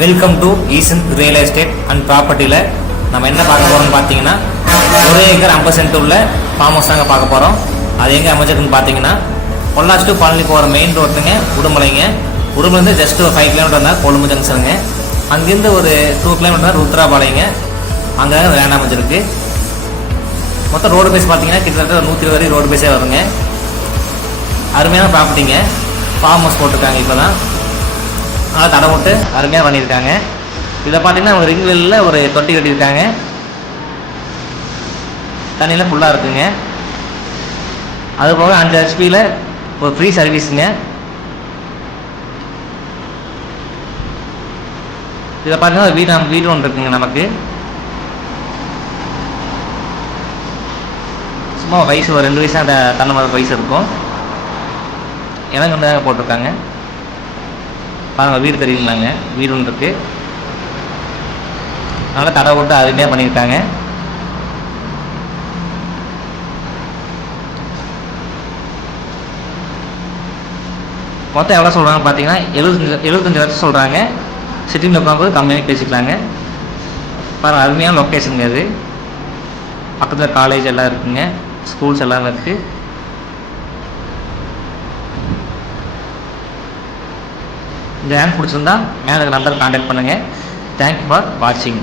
Welcome to Eesan real estate and ப்ராப்பர்ட்டியில் நம்ம என்ன பார்க்க போகிறோம்னு பார்த்தீங்கன்னா 1 ஏக்கர் 50 சென்ட் உள்ள ஃபார்ம் ஹவுஸ் தாங்க பார்க்க போகிறோம். அது எங்கே அமைச்சிருக்குன்னு பார்த்தீங்கன்னா பொள்ளாச்சி டு பழனி போகிற மெயின் ரோட்டுங்க, உடுமலைங்க. உடுமலேருந்து ஜஸ்ட் ஒரு 5 கிலோமீட்டர் தான் கொழும்பு ஜங்ஷனுங்க. அங்கேருந்து ஒரு 2 கிலோமீட்டர் ருத்ராபாளையங்க. அங்கே லேண்ட் அமைச்சிருக்கு. மொத்தம் ரோடு பேஸ் பார்த்தீங்கன்னா கிட்டத்தட்ட 120 வரை ரோடு பேஸே வருங்க. அருமையான ப்ராப்பர்ட்டிங்க. ஃபார்ம் ஹவுஸ் போட்டிருக்காங்க இப்போ தான். நல்லா தடை போட்டு அருமையாக பண்ணியிருக்காங்க. இதை பார்த்தீங்கன்னா அவங்க ரிங்கில் ஒரு தொட்டி கட்டியிருக்காங்க. தண்ணியில் ஃபுல்லாக இருக்குங்க. அது போக 5 ஹெச்பியில் ஒரு ஃப்ரீ சர்வீஸுங்க. இதை பார்த்தீங்கன்னா வீடு ஒன்று இருக்குங்க. நமக்கு சும்மா வயசு ஒரு 2 வயசு அந்த தன்னை மாதிரி வயசு இருக்கும். எனக்கு ஒன்று போட்டிருக்காங்க. பாருங்கள், வீடு தெரியுங்களாங்க. வீடு ஒன்று இருக்குது. நல்லா தடை போட்டு அருமையாக பண்ணியிருக்காங்க. மொத்தம் எவ்வளோ சொல்கிறாங்க பார்த்தீங்கன்னா 75 லட்சம் சொல்கிறாங்க. சிட்டியில் உட்காந்து கம்மியாக பேசிக்கலாங்க. பாருங்கள், அருமையான லொக்கேஷனுங்க. அது பக்கத்தில் காலேஜ் எல்லாம் இருக்குங்க, ஸ்கூல்ஸ் எல்லாம் இருக்குது. இந்த லேண்ட் பிடிச்சிருந்தா மேலே நம்பர் கான்டாக்ட் பண்ணுங்கள். தேங்க்யூ ஃபார் வாட்சிங்.